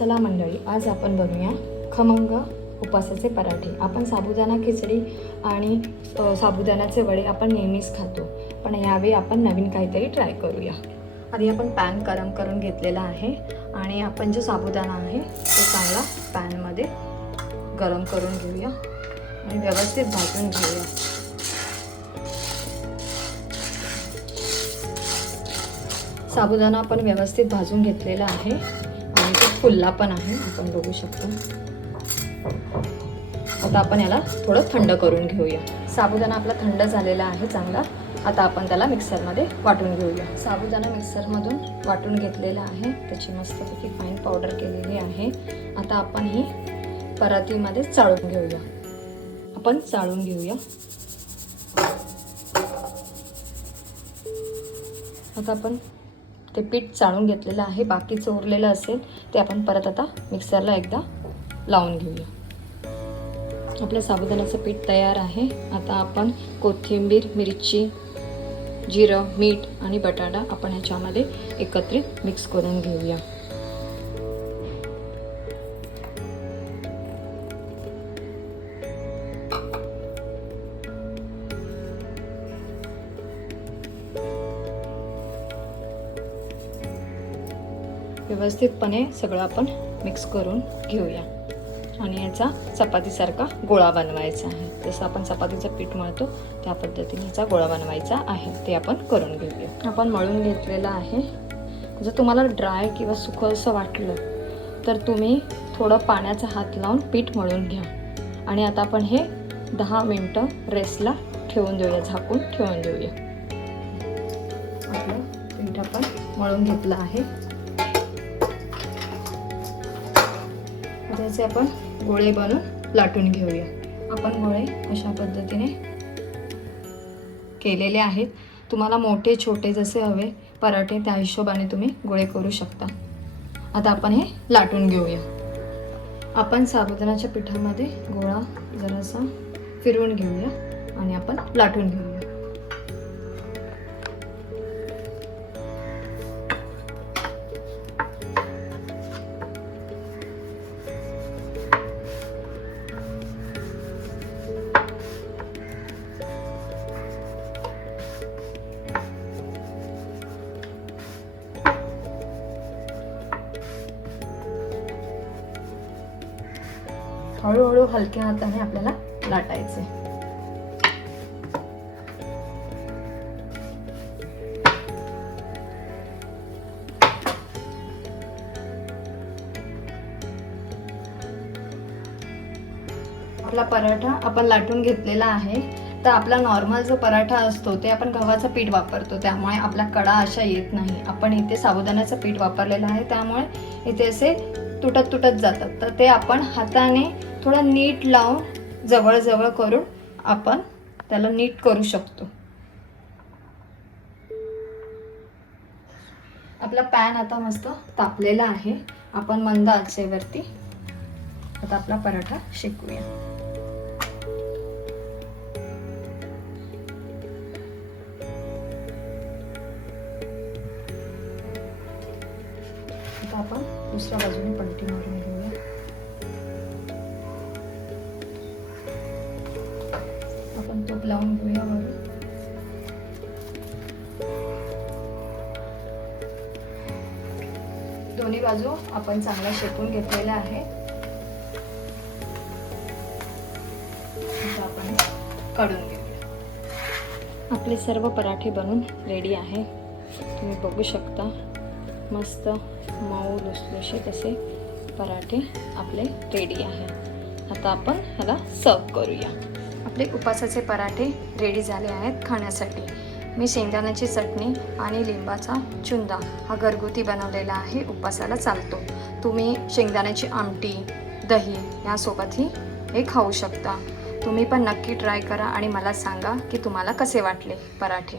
चला मंडळी, आज आपण बनवूया खमंग उपासाचे पराठे। आपण साबुदाणा खिचडी आणि साबुदाण्याचे वडे आपण नेहमीच खातो, पण यावेळी आपण नवीन काहीतरी ट्राय करूया। आधी आपण पॅन गरम करून घेतलेला आहे आणि आपण जो साबुदाणा आहे तो चांगला पॅनमध्ये गरम करून घेऊया आणि व्यवस्थित भाजून घेऊया। साबुदाणा आपण व्यवस्थित भाजून घेतलेला आहे आणि तो फुलला पण आहे, आपण बघू शकतो। आता आपण याला थोडं थंड करून घेऊया। साबुदाणा आपला थंड झालेला आहे चांगला। आता आपण त्याला मिक्सरमध्ये वाटून घेऊया। साबुदाणा मिक्सरमधून वाटून घेतलेला आहे, त्याची मस्तपैकी फाईन पावडर केलेली आहे। आता आपण ही परातीमध्ये चाळून घेऊया। आपण चाळून घेऊया। आता आपण ते पीठ चाळून घेतलेलं आहे, बाकीचं उरलेलं असेल ते आपण परत आता मिक्सरला एकदा लावून घेऊया। आपलं साबुदाण्याचं पीठ तयार आहे। आता आपण कोथिंबीर, मिरची, जिरं, मीठ आणि बटाटा आपण ह्याच्यामध्ये एकत्रित मिक्स करून घेऊया। व्यवस्थितपणे सगळं आपण मिक्स करून घेऊया आणि याचा चपातीसारखा गोळा बनवायचा आहे। जसं आपण चपातीचं पीठ मळतो त्या पद्धतीने याचा गोळा बनवायचा आहे, ते आपण करून घेऊया। आपण मळून घेतलेलं आहे। जर तुम्हाला ड्राय किंवा सुकं असं वाटलं तर तुम्ही थोडं पाण्याचा हात लावून पीठ मळून घ्या आणि आता आपण हे 10 मिनिटं रेस्टला ठेवून देऊया, झाकून ठेवून देऊया। आपलं पीठ आपण मळून घेतलं आहे। त्याचे आपण गोळे बनवून लाटून घेऊया। आपण गोळे अशा पद्धतीने केलेले आहेत। तुम्हाला मोठे छोटे जसे हवे पराठे त्या हिशोबाने तुम्ही गोळे करू शकता। आता आपण हे लाटून घेऊया। आपण साबुदाण्याच्या पिठामध्ये गोळा जरासा फिरवून घेऊया आणि आपण लाटून घेऊया। हळूहळू हलक्या हाताने आपल्याला लाटायचे। आपला पराठा आपण लाटून घेतलेला आहे। तर आपला नॉर्मल जो पराठा असतो ते आपण गव्हाचं पीठ वापरतो, त्यामुळे आपल्या कडा अशा येत नाही। आपण इथे साबुदाण्याचं पीठ वापरलेलं आहे, त्यामुळे इथे असे तुटत तुटत जातात। तर ते आपण हाताने थोडं नीट लावून जवळ जवळ करून आपण त्याला नीट करू शकतो। आपला पॅन आता मस्त तापलेला आहे। आपण मंद आचेवरती आता आपला पराठा शेकूया। आता आपण दुसऱ्या बाजूने पलटी मारून घेऊया। आपण तूप लावून घेऊया वरून। दोन्ही बाजू आपण चांगला शेकून घेतलेला आहे। आता आपण काढून घेऊया। आपले सर्व पराठे बनून रेडी आहे, तुम्ही बघू शकता। मस्त मऊ लुसलुशीत असे पराठे आपले रेडी आहे। आता आपण ह्याला सर्व करूया। आपले उपासाचे पराठे रेडी झाले आहेत खाण्यासाठी। मी शेंगदाण्याची चटणी आणि लिंबाचा चुंदा हा घरगुती बनवलेला आहे, उपासाला चालतो। तुम्ही शेंगदाण्याची आमटी, दही यासोबतही हे खाऊ शकता। तुम्ही पण नक्की ट्राय करा आणि मला सांगा की तुम्हाला कसे वाटले पराठे।